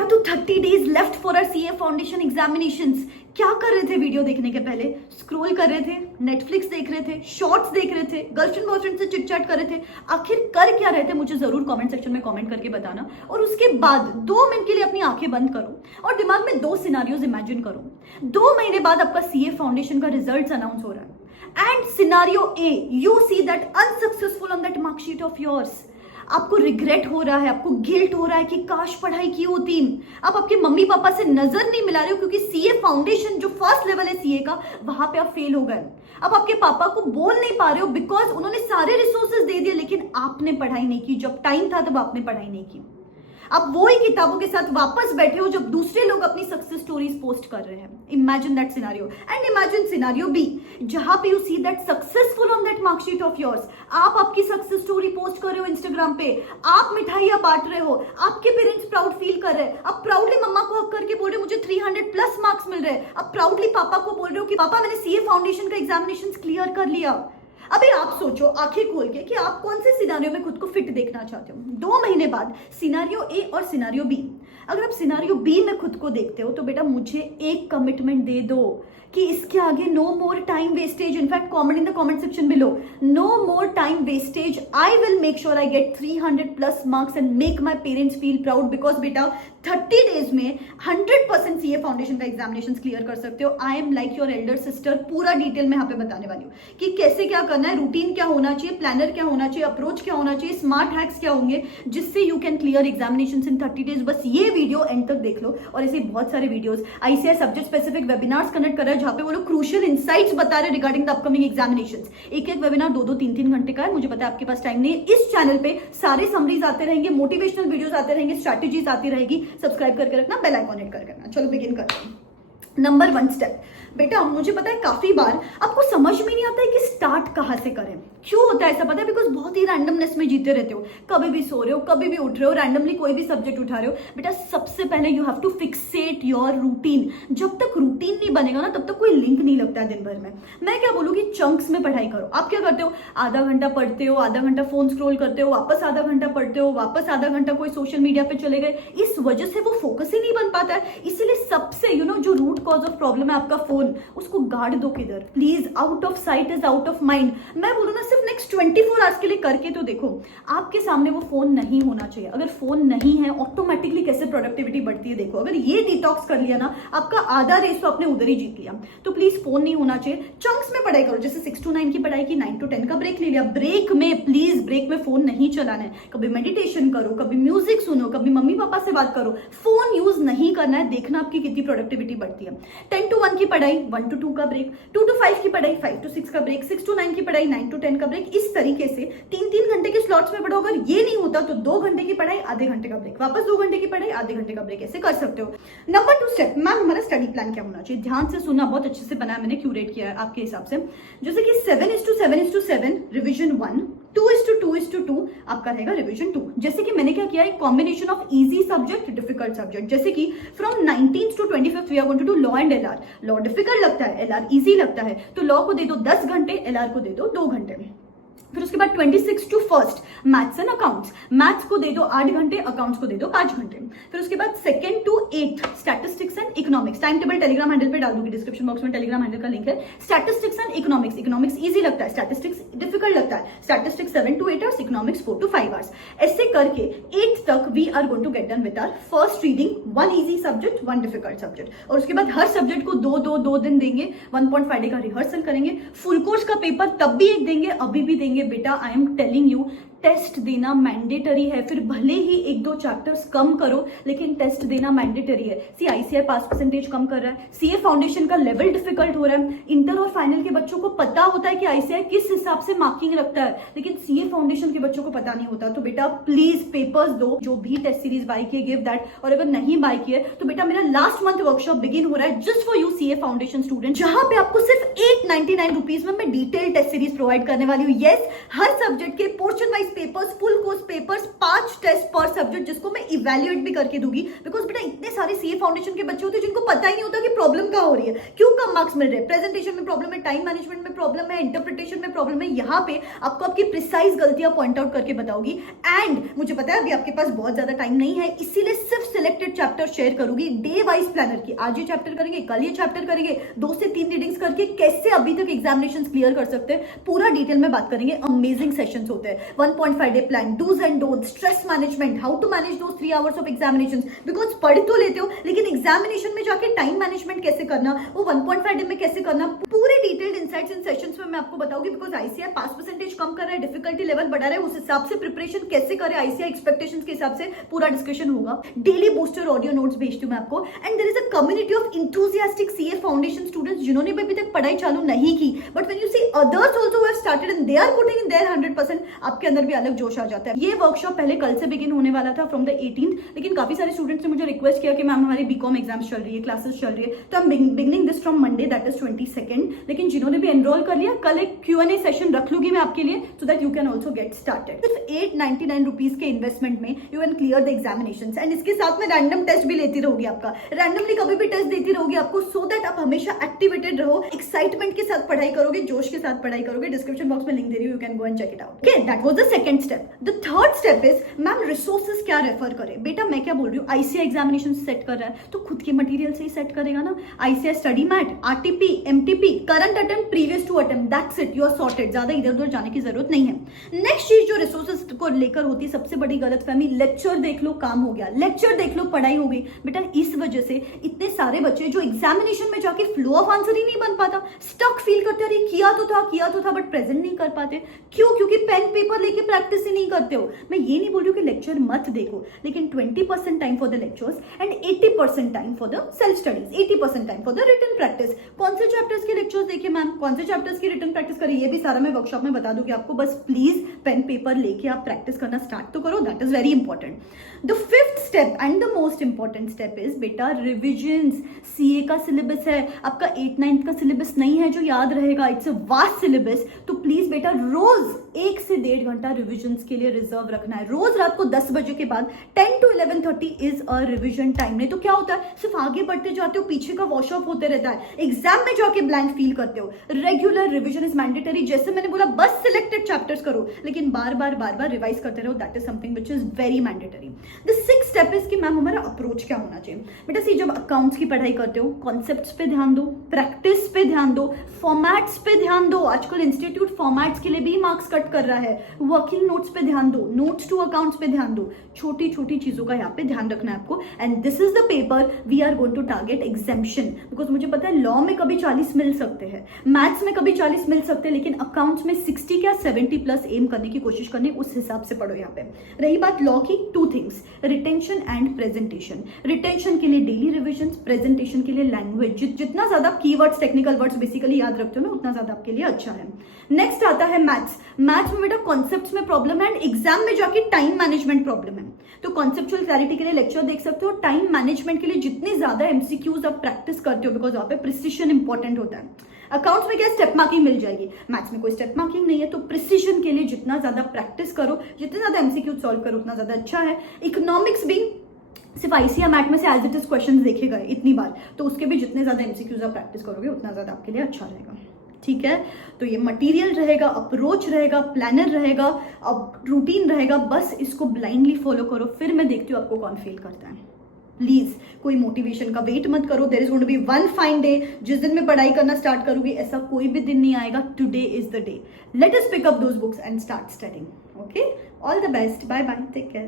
बेटा तो 30 days left for our CA foundation examinations. क्या कर रहे थे वीडियो देखने के पहले? स्क्रॉल कर रहे थे, नेटफ्लिक्स देख रहे थे, शॉर्ट्स देख रहे थे, गर्लफ्रेंड बॉयफ्रेंड से चिटचैट कर रहे थे? आखिर कर क्या रहे थे? मुझे जरूर कमेंट सेक्शन में कमेंट करके बताना। और उसके बाद 2 मिनट के लिए अपनी आंखें बंद करो और दिमाग में 2 सिनारियोज इमेजिन करो। 2 महीने बाद आपका सीए फाउंडेशन का रिजल्ट अनाउंस हो रहा है and scenario A, you see that unsuccessful on that marksheet of yours. आपको रिग्रेट हो रहा है, आपको गिल्ट हो रहा है कि काश पढ़ाई की होती। आप आपके मम्मी पापा से नजर नहीं मिला रहे हो क्योंकि सीए फाउंडेशन जो फर्स्ट लेवल है सीए का, वहां पे आप फेल हो गए। अब आपके पापा को बोल नहीं पा रहे हो बिकॉज उन्होंने सारे रिसोर्सेज दे दिए लेकिन आपने पढ़ाई नहीं की। जब टाइम था तब आपने पढ़ाई नहीं की। आप वो ही किताबों के साथ वापस बैठे हो जब दूसरे लोग अपनी सक्सेस स्टोरीज पोस्ट कर रहे हैं। Imagine that scenario and imagine scenario B, जहां पे you see that successful on that marksheet of yours. आप आपकी सक्सेस स्टोरी पोस्ट कर रहे हो इंस्टाग्राम पे, आप मिठाइयां बांट रहे हो, आपके पेरेंट्स प्राउड फील कर रहे हैं। आप प्राउडली मम्मा को हक करके बोल रहे हो मुझे 300+ मार्क्स मिल रहे हैं। आप प्राउडली पापा को बोल रहे हो कि पापा मैंने सीए फाउंडेशन का एग्जामिनेशन क्लियर कर लिया। अभी आप सोचो आंखें खोल के कि आप कौन से सिनारियो में खुद को फिट देखना चाहते हो। 2 महीने बाद सिनारियो ए और सिनारियो बी। अगर आप सिनारियो बी में खुद को देखते हो तो बेटा मुझे एक कमिटमेंट दे दो कि इसके आगे no more time wastage. In fact comment in the comment section below, no more time wastage, I will make sure I get 300+ marks and make my parents feel proud. Because बेटा 30 डेज में 100% CA foundation का examination clear कर सकते हो। I am like your elder sister. पूरा detail में यहाँ पे बताने वाली हूँ कि कैसे क्या करना है, रूटीन क्या होना चाहिए, प्लानर क्या होना चाहिए, अप्रोच क्या होना चाहिए, स्मार्ट हैक्स क्या होंगे जिससे you can clear examination in 30 days. बस ये वीडियो एंड तक देख लो। और ऐसे बहुत सारे videos ICR subject specific webinars conduct कर रहा है जहां पे वो लोग क्रूशियल इनसाइट्स बता रहे रिगार्डिंग द अपकमिंग एग्जामिनेशंस। एक वेबिनार 2-2, 3-3 घंटे का है। मुझे पता है आपके पास टाइम नहीं है। इस चैनल पे सारे समरीज आते रहेंगे, मोटिवेशनल वीडियोस आते रहेंगे, स्ट्रैटेजीज आती रहेगी। सब्सक्राइब करके रखना, बेल आइकॉन हिट करके रखना। चलो बिगिन करते हैं। नंबर 1 स्टेप, बेटा मुझे पता है काफी बार आपको समझ में नहीं आता है कि स्टार्ट कहां से करें। क्यों होता है ऐसा पता है? बिकॉज बहुत ही रैंडमनेस में जीते रहते हो। कभी भी सो रहे हो, कभी भी उठ रहे हो, रैंडमली कोई भी सब्जेक्ट उठा रहे हो। बेटा सबसे पहले you have to fixate your routine. जब तक रूटीन नहीं बनेगा ना तब तक कोई लिंक नहीं लगता है दिन भर में। मैं क्या बोलूंगी, चंक्स में पढ़ाई करो। आप क्या करते हो, आधा घंटा पढ़ते हो, आधा घंटा फोन स्क्रॉल करते हो, वापस आधा घंटा पढ़ते हो, वापस आधा घंटा कोई सोशल मीडिया पे चले गए। इस वजह से वो फोकस ही नहीं बन पाता है। इसीलिए सबसे जो रूट कॉज ऑफ प्रॉब्लम है आपका फोन, उसको गाड़ दो किधर। Please, out of site is out of mind. मैं बोलूँ ना सिर्फ नेक्स्ट 24 आवर्स के लिए करके तो देखो। आपके सामने वो फोन नहीं होना चाहिए। अगर फोन नहीं है ऑटोमेटिकली कैसे प्रोडक्टिविटी बढ़ती है देखो। अगर ये डिटॉक्स कर लिया ना, आपका आधा रेस तो आपने उधर ही जीत लिया। तो प्लीज फोन नहीं होना चाहिए। चंक्स में पढ़ाई करो, जैसे 6 to 9 की पढ़ाई की, 9 to 10 का ब्रेक ले लिया। ब्रेक में प्लीज, ब्रेक में फोन नहीं चलाना है। कभी मेडिटेशन करो, कभी म्यूजिक सुनो, कभी मम्मी पापा से बात करो। फोन यूज नहीं करना है। देखना आपकी कितनी प्रोडक्टिविटी बढ़ती है। 10 to 1 की पढ़ाई, 1 to 2 का ब्रेक, 2 to 5 की पढ़ाई, 5 to 6 का ब्रेक, 6 to 9 की पढ़ाई, 9 to 10 का ब्रेक। इस तरीके से 3-3 घंटे के स्लॉट्स में पढ़ो। अगर ये नहीं होता तो 2 घंटे की पढ़ाई, आधे घंटे का ब्रेक, वापस 2 घंटे की पढ़ाई, आधे घंटे का ब्रेक, ऐसे कर सकते हो। नंबर 2 स्टेप, मैम हमारा स्टडी प्लान क्या होना चाहिए? ध्यान से सुनना, बहुत अच्छे से बनाया मैंने, क्यूरेट किया है आपके हिसाब से। जैसे कि 7:7:7 रिविजन 1, 2:2:2 आपका रहेगा रिविजन 2। जैसे कि मैंने क्या किया, एक combination of easy subject, difficult subject. जैसे कि from 19th to 25th we are going to do law and LR. Law difficult लगता है, एलआर इजी लगता है, तो लॉ को दे दो 10 घंटे, एलआर को दे दो 2 घंटे। फिर उसके बाद 26 to 1st maths and accounts. Maths को दे दो 8 घंटे, अकाउंट्स को दे दो 5 घंटे। फिर उसके बाद 2nd to 8th statistics and economics. Time table Telegram handle पे डाल दूंगी, डिस्क्रिप्शन बॉक्स में टेलीग्राम हैंडल का लिंक है। Statistics and economics. Economics easy लगता है, स्टैटिस्टिक्स डिफिकल्ट लगता है। Statistics 7 to 8 hours, economics 4 to 5 hours. ऐसे करके 8th तक we are going to get done with our first reading, 1 easy subject, 1 difficult subject. और उसके बाद हर सब्जेक्ट को 2 दिन देंगे। 1.5 डे का रिहर्सल करेंगे। फुल कोर्स का पेपर तब भी एक देंगे, अभी भी देंगे। बेटा I am telling you, test देना मैंडेटरी है। फिर भले ही 1-2 चैप्टर्स कम करो लेकिन टेस्ट देना मैंडेटरी है। सी आईसीआर पास परसेंटेज कम कर रहा है, सीए फाउंडेशन का लेवल डिफिकल्ट हो रहा है। इंटर और फाइनल के बच्चों को पता होता है कि आईसीआर किस हिसाब से मार्किंग रखता है, लेकिन सीए फाउंडेशन के बच्चों को पता नहीं होता। तो बेटा प्लीज पेपर्स दो, जो भी टेस्ट सीरीज बाय किए गिव दैट। और अगर नहीं बाय किए तो बेटा मेरा लास्ट मंथ वर्कशॉप बिगिन हो रहा है just for you CA foundation student, जहां पे आपको सिर्फ 899 रुपीज में मैं डिटेल टेस्ट सीरीज प्रोवाइड करने वाली हूँ। यस, हर सब्जेक्ट के portion wise papers, full course papers, 5 test per subject, जिसको मैं इवैल्यूएट भी करके दूंगी। बिकॉज बेटा इतने सारे सीए फाउंडेशन के बच्चे होते हैं जिनको पता ही नहीं होता कि प्रॉब्लम क्या हो रही है, क्यों कम मार्क्स मिल रहे हैं, प्रेजेंटेशन में प्रॉब्लम है, टाइम मैनेजमेंट में प्रॉब्लम है, इंटरप्रिटेशन में प्रॉब्लम है। यहाँ पे आपको आपकी प्रिसाइज गलतियां पॉइंट आउट करके बताऊंगी। एंड मुझे पता है अभी आपके पास बहुत ज्यादा टाइम नहीं है, इसीलिए सिर्फ सिलेक्टेड चैप्टर शेयर करूंगी, डे वाइज प्लानर की, आज ये चैप्टर करेंगे, कल ये चैप्टर करेंगे, 2 से 3 रीडिंग्स करके कैसे अभी तक एग्जामिनेशंस क्लियर कर सकते हैं, पूरा डिटेल में बात करेंगे। अमेजिंग सेशंस होते हैं, 1.5 day plan, dos and don't, stress management, how to manage those 3 hours of examinations, because पढ़ तो लेते हो लेकिन एग्जामिनेशन में जाके टाइम मैनेजमेंट कैसे करना, वो 1.5 डे में कैसे करना, पूरे डिटेल्ड इनसाइट्स इन सेशंस में मैं आपको बताऊंगी। बिकॉज आईसीआई पास परसेंटेज कम कर रहा है, डिफिकल्टी लेवल बढ़ा रहा है, उस हिसाब से प्रिपरेशन कैसे करें आईसीआई एक्सपेक्टेशंस के हिसाब से पूरा डिस्कशन होगा। डेली बूस्टर ऑडियो नोट्स भेजती हूँ मैं आपको। And there is a community of enthusiastic CA foundation students जिन्होंने भी अभी तक पढ़ाई चालू नहीं की, but when you see others also who have started and they are putting in their 100%, आपके अंदर भी अलग जोश आ जाता है। ये वर्कशॉप पहले कल से बिगिन होने वाला था फ्रॉम द 18th, लेकिन काफी सारे स्टूडेंट्स ने मुझे रिक्वेस्ट किया कि मैम हमारी बीकॉम एग्जाम्स चल रही है, क्लासेस चल रही है, तो I am beginning this from Monday, that is 22nd। लेकिन जिन्होंने भी एनरोल कर लिया, कल एक Q&A सेशन रख लूंगी मैं आपके लिए, so that you can also get started. सिर्फ 899 रुपीज के इन्वेस्टमेंट में you can clear the examinations. And इसके साथ में रैंडम टेस्ट भी लेती रहूंगी, आपका रैंडमली कभी भी टेस्ट देती रहूंगी आपको, सो दैट आप हमेशा एक्टिवेटेड रहो, एक्साइटमेंट के साथ पढ़ाई करोगे, जोश के साथ पढ़ाई करोगे। डिस्क्रिप्शन बॉक्स में लिंक दे रही हूँ, you can go and check it out. Okay, that was the second step. The third step is ma'am resources क्या रेफर करें। बेटा मैं क्या बोल रही हूँ, आईसीआई एग्जामिनेशन सेट कर रहा है तो खुद के मटेरियल से ही सेट करेगा ना। ICAI study mat, RTP, MTP, current attempt, previous two attempt, that's it, you are sorted. ज्यादा इधर उधर जाने की जरूरत नहीं है। नेक्स्ट चीज जो रिसोर्सेज को लेकर होती है सबसे बड़ी गलतफहमी, लेक्चर देख लो काम हो गया, लेक्चर देख लो पढ़ाई हो गई। बेटा इस वजह से इतने सारे बच्चे जो एग्जामिनेशन में जाके फ्लो ऑफ आंसर ही नहीं बन पाता, स्टक फील करते, अरे किया तो था बट प्रेजेंट नहीं कर पाते। क्यों? क्योंकि पेन पेपर लेके प्रैक्टिस ही नहीं करते हो। मैं ये नहीं बोल रही हूँ कि लेक्चर मत देखो, लेकिन 20% time for the lectures and 80% time for the self studies, 80% time for the written practice. कौन से चैप्टर्स के लेक्चर्स देखे मैम, कौन से चैप्टर्स की रिटन प्रैक्टिस करें, ये भी सारा मैं वर्कशॉप में बता दूंगी आपको। बस प्लीज पेन पेपर लेके आप प्रैक्टिस करना स्टार्ट तो करो, that is very important. The fifth step and the most important step is बेटा रिविजन्स। सीए का सिलेबस है आपका, 8-9 का सिलेबस नहीं है जो याद रहेगा, इट्स अ वास्ट सिलेबस। तो प्लीज बेटा रोज 1 से 1.5 घंटा रिविजन्स के लिए रिजर्व रखना है। रोज रात को 10 बजे के बाद 10 to 11:30 is a revision time. नहीं तो क्या होता है, सिर्फ आगे बढ़ते जाते हो, पीछे का वॉश ऑफ होते रहता है, एग्जाम में जाके ब्लैंक फील करते हो। Regular revision is mandatory. जैसे मैंने बोला बस सिलेक्टेड चैप्टर्स करो, लेकिन बार बार रिवाइज करते रहो, that is something which is very mandatory. The sixth step is कि मैम हमारा अप्रोच क्या होना चाहिए। बेटा सी जब अकाउंट्स की पढ़ाई करते हो, कॉन्सेप्ट्स पे ध्यान दो, प्रैक्टिस पे ध्यान दो, फॉर्मेट्स पे ध्यान दो। आजकल इंस्टीट्यूट फॉर्मेट्स के लिए भी मार्क्स कट कर रहा है। वर्किंग नोट्स पे ध्यान दो, नोट्स टू अकाउंट्स पे ध्यान दो। छोटी छोटी चीजों का यहाँ पे ध्यान रखना है आपको। And this is the paper we are going to target exemption, because मुझे पता है लॉ में कभी 40 मिल सकते हैं, मैथ्स में कभी 40 मिल सकते हैं, लेकिन अकाउंट्स में 60 क्या 70+ एम करने की कोशिश करनी, उस हिसाब से पढ़ो। यहाँ पे रही बात लॉ की, 2 things, retention and presentation. Retention के लिए डेली रिविजन, प्रेजेंटेशन के लिए लैंग्वेज। जितना ज्यादा कीवर्ड्स, टेक्निकल वर्ड्स बेसिकली याद रखते हो ना, उतना ज्यादा आपके लिए अच्छा है। नेक्स्ट आता है मैथ्स। मैथ्स में बेटा कॉन्सेप्ट्स में प्रॉब्लम है एंड एग्जाम में जाके टाइम मैनेजमेंट प्रॉब्लम है। तो कॉन्सेप्चुअल क्लैरिटी के लिए लेक्चर देख सकते हो, टाइम मैनेजमेंट के लिए जितनी ज्यादा एमसीक्यूज आप प्रैक्टिस करते हो, बिकॉज वहां पे प्रिसिशन इंपॉर्टेंट होता है। अकाउंट्स में क्या स्टेप मार्किंग मिल जाएगी, मैथ्स में कोई स्टेप मार्किंग नहीं है, तो प्रिसिशन के लिए जितना ज्यादा प्रैक्टिस करो, जितने ज्यादा एमसीक्यू सॉल्व करो, उतना ज्यादा अच्छा है। इकोनॉमिक्स भी सिर्फ आईसीआई मैट में से एज इट इज क्वेश्चन देखे गए इतनी बार, तो उसके भी जितने ज्यादा एमसीक्यूज आप प्रैक्टिस करोगे उतना ज्यादा आपके लिए अच्छा रहेगा। ठीक है, तो ये मटेरियल रहेगा, अप्रोच रहेगा, प्लानर रहेगा, अब रूटीन रहेगा, बस इसको ब्लाइंडली फॉलो करो, फिर मैं देखती हूँ आपको कौन फेल करता है। प्लीज कोई मोटिवेशन का वेट मत करो। There is going to be one fine day जिस दिन मैं पढ़ाई करना स्टार्ट करूंगी, ऐसा कोई भी दिन नहीं आएगा। Today is the day, let us pick up those books and start studying. Okay, all the best, bye bye, take care.